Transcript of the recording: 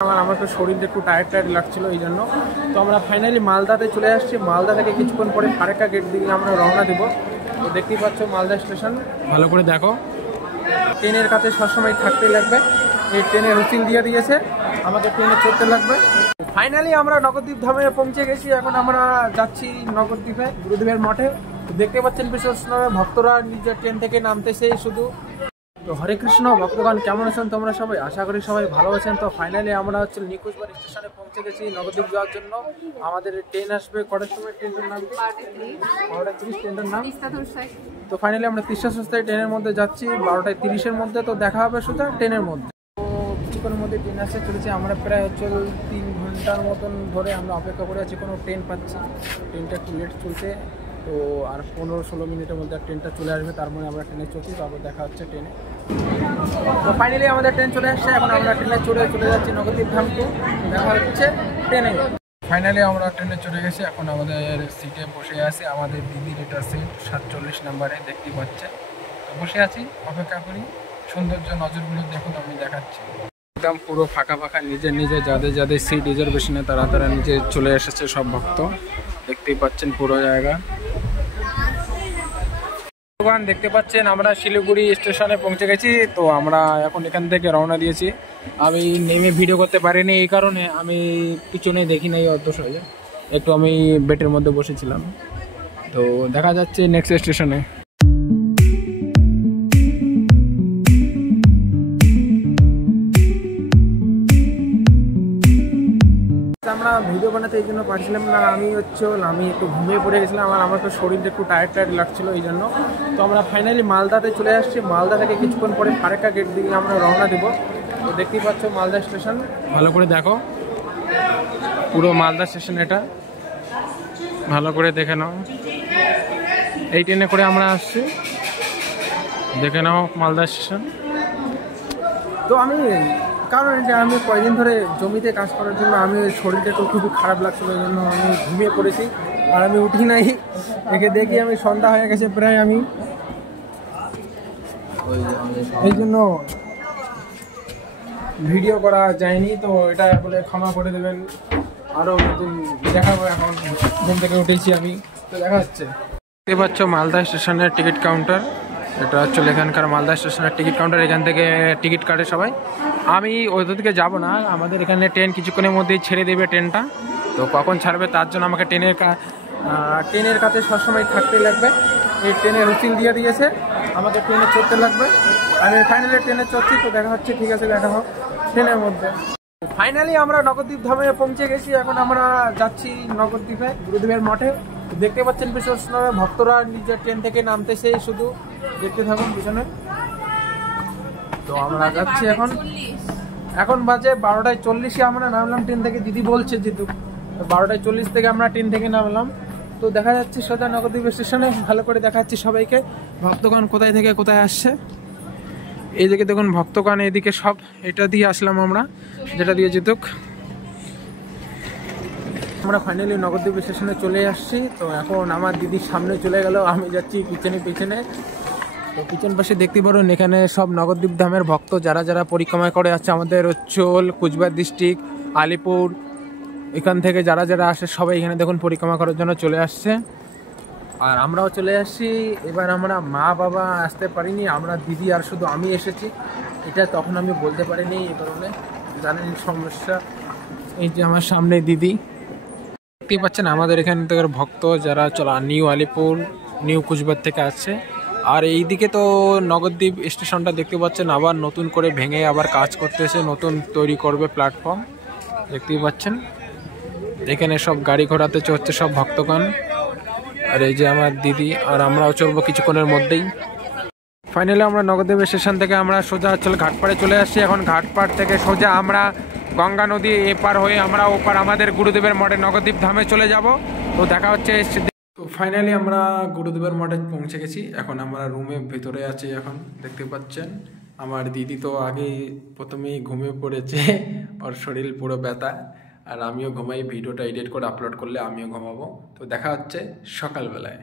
আমাকে শরীরটা একটু টায়ার্ড লাগছিল এই জন্য। তো আমরা ফাইনালি মালদাতে চলে আসছি। মালদা থেকে কিছুক্ষণ পরে ফারাক্কা গেট দিকে আমরা রওনা দেবো। তো দেখতেই পাচ্ছ মালদা স্টেশন, ভালো করে দেখো। ট্রেনের কাছে সবসময় থাকতেই লাগবে। এই ট্রেনের হুইসেল দিয়ে দিয়েছে, আমাকে ট্রেনে চড়তে লাগবে। ফাইনালি আমরা নবদ্বীপ ধামে পৌঁছে গেছি। এখন আমরা যাচ্ছি নবদ্বীপে গুরুদেবের মঠে। দেখতে পাচ্ছেন বিশেষ ভক্তরা নিজের ট্রেন থেকে নামতেছে শুধু। তো হরে কৃষ্ণ ভক্তগণ, কেমন আছেন তোমরা সবাই? আশা করি সবাই ভালো আছেন। তো ফাইনালি আমরা হচ্ছে নিকুচবাড়ি স্টেশনে পৌঁছে গেছি নবদ্বীপ যাওয়ার জন্য। আমাদের ট্রেন আসবে কটার সময়? ট্রেনের নাম 12:30, ট্রেনের নাম। তো ফাইনালি আমরা তিস্তা সস্তায় ট্রেনের মধ্যে যাচ্ছি 12:30-এর মধ্যে। তো দেখা হবে সোজা ট্রেনের মধ্যে। তো কিছুক্ষণের মধ্যে ট্রেন আসতে চলেছে। আমরা প্রায় হচ্ছে 3 ঘন্টার মতন ধরে আমরা অপেক্ষা করে আছি, কোনো ট্রেন পাচ্ছি। ট্রেনটা একটু লেট চলছে। তো আর 15-16 মিনিটের মধ্যে ট্রেনটা চলে আসবে। তার মানে আমরা ট্রেনে চলছি, তারপর দেখা হচ্ছে ট্রেনে। তো ফাইনালি আমাদের ট্রেন চলে আসছে। এখন আমরা ট্রেনে চলে যাচ্ছি নবদ্বীপ ধামকে। দেখা হচ্ছে ট্রেনে। ফাইনালি আমরা ট্রেনে চলে গেছি। এখন আমাদের সিটে বসে আছি। আমাদের দিদির এটা সিট 47 নম্বরে, দেখতেই পাচ্ছে। তো বসে আছি, অপেক্ষা করি। সৌন্দর্য নজরগুলো দেখুন, আমি দেখাচ্ছি। একদম পুরো ফাঁকা ফাঁকা, নিজে যাদের সিট রিজার্ভেশনে তারা নিজে চলে এসেছে সব ভক্ত। দেখতেই পাচ্ছেন পুরো জায়গা। দেখতে পাচ্ছেন আমরা শিলিগুড়ি স্টেশনে পৌঁছে গেছি। তো আমরা এখন এখান থেকে রওনা দিয়েছি। আমি নেমে ভিডিও করতে পারিনি, এই কারণে আমি পিছনে দেখি নাই অত সহজে। একটু আমি বেটের মধ্যে বসেছিলাম। তো দেখা যাচ্ছে নেক্সট স্টেশনে। আমরা ভিডিও বানাতে এই জন্য পারছিলাম না। আমি একটু ঘুমিয়ে পড়ে গেছিলাম। আমাকে শরীরটা একটু টায়ার্ড লাগছিল এই জন্য। তো আমরা ফাইনালি মালদাতে চলে আসছি। মালদা থেকে কিছুক্ষণ পরে ফারাক্কা গেট দিকে আমরা রওনা দেবো। তো দেখতেই পাচ্ছ মালদা স্টেশন, ভালো করে দেখো। পুরো মালদা স্টেশন এটা, ভালো করে দেখে নাও। এই ট্রেনে করে আমরা আসছি, দেখে নাও মালদা স্টেশন। তো কারণ যে আমি কয়েকদিন ধরে জমিতে কাজ করার জন্য আমি শরীরটা একটু খুবই খারাপ লাগছিল, এই জন্য আমি ঘুমিয়ে পড়েছি। আর আমি উঠি নাই, একে দেখি আমি সন্ধ্যা হয়ে গেছে প্রায়। আমি এই জন্য ভিডিও করা যায়নি। তো এটা বলে ক্ষমা করে দেবেন। আরও দেখাবো। এখন ঘুম থেকে উঠেছি আমি, তো দেখা হচ্ছে। দেখতে পাচ্ছ মালদা স্টেশনের টিকিট কাউন্টার। এটা হচ্ছে এখানকার মালদা স্টেশনের টিকিট কাউন্টার। এখান থেকে টিকিট কাটে সবাই। আমি ওইদিকে দিকে যাবো না, আমাদের এখানে ট্রেন কিছুক্ষণের মধ্যেই ছেড়ে দেবে ট্রেনটা। তো কখন ছাড়বে তার জন্য আমাকে ট্রেনের কাছে সবসময় থাকতেই লাগবে। এই ট্রেনের হুইসেল দিয়ে দিয়েছে, আমাকে ট্রেনে চড়তে লাগবে। আমি ফাইনালি ট্রেনে চড়ছি। তো দেখা হচ্ছে, ঠিক আছে, দেখা হোক ট্রেনের মধ্যে। ফাইনালি আমরা নবদ্বীপ ধামে পৌঁছে গেছি। এখন আমরা যাচ্ছি নবদ্বীপে গুরুদেবের মঠে। দেখতে পাচ্ছেন বিশেষ ভক্তরা নিজের ট্রেন থেকে নামতেছে শুধু, দেখতে থাকুন পিছনে। তো আমরা যাচ্ছি এখন বাজে 12:40। আমরা নামলাম ট্রেন থেকে। দিদি বলছে যেহেতু 12:40 থেকে আমরা ট্রেন থেকে নামলাম। তো দেখা যাচ্ছে সোজা নবদ্বীপ স্টেশনে। ভালো করে দেখাচ্ছি সবাইকে ভক্তগণ কোথায় থেকে কোথায় আসছে। এইদিকে দেখুন ভক্তগণ, এদিকে সব এটা দিয়ে আসলাম আমরা, যেটা দিয়ে যেতুক। আমরা ফাইনালি নবদ্বীপ স্টেশনে চলে আসছি। তো এখন আমার দিদির সামনে চলে গেল, আমি যাচ্ছি পিছনে। তো পিছন পাশে দেখতে পারুন, এখানে সব নবদ্বীপ ধামের ভক্ত যারা পরিক্রমা করে আসছে। আমাদের উচ্চল, কুচবিহার ডিস্ট্রিক্ট, আলিপুর, এখান থেকে যারা আসে সবাই এখানে দেখুন পরিক্রমা করার জন্য চলে আসছে। আর আমরাও চলে আসছি। এবার আমরা মা বাবা আসতে পারিনি, আমরা দিদি আর শুধু আমি এসেছি। এটা তখন আমি বলতে পারিনি, এই কারণে জানেন সমস্যা। এই যে আমার সামনে দিদি, দেখতেই পাচ্ছেন আমাদের এখান থেকে ভক্ত যারা নিউ আলিপুর, নিউ কুচবিহার থেকে আসছে। আর এইদিকে তো নবদ্বীপ স্টেশনটা দেখতে পাচ্ছেন আবার নতুন করে ভেঙে আবার কাজ করতেছে, নতুন তৈরি করবে প্ল্যাটফর্ম, দেখতেই পাচ্ছেন। এখানে সব গাড়ি ঘোড়াতে চড়ছে সব ভক্তগণ। আর এই যে আমার দিদি, আর আমরাও চলবো কিছুক্ষণের মধ্যেই। ফাইনালি আমরা নবদ্বীপ স্টেশন থেকে আমরা সোজা ঘাটপাড়ে চলে আসছি। এখন ঘাটপাড় থেকে সোজা আমরা গঙ্গা নদী এপার হয়ে আমরা ওপার আমাদের গুরুদেবের মঠে নবদ্বীপ ধামে চলে যাব। তো দেখা হচ্ছে। তো ফাইনালি আমরা গুরুদেবের মঠে পৌঁছে গেছি। এখন আমরা রুমের ভিতরে আছি। এখন দেখতে পাচ্ছেন আমার দিদি তো আগে প্রথমেই ঘুমিয়ে পড়েছে, ওর শরীর পুরো ব্যথা। আর আমিও ঘুমাই, ভিডিওটা এডিট করে আপলোড করলে আমিও ঘুমাবো। তো দেখা হচ্ছে সকালবেলায়।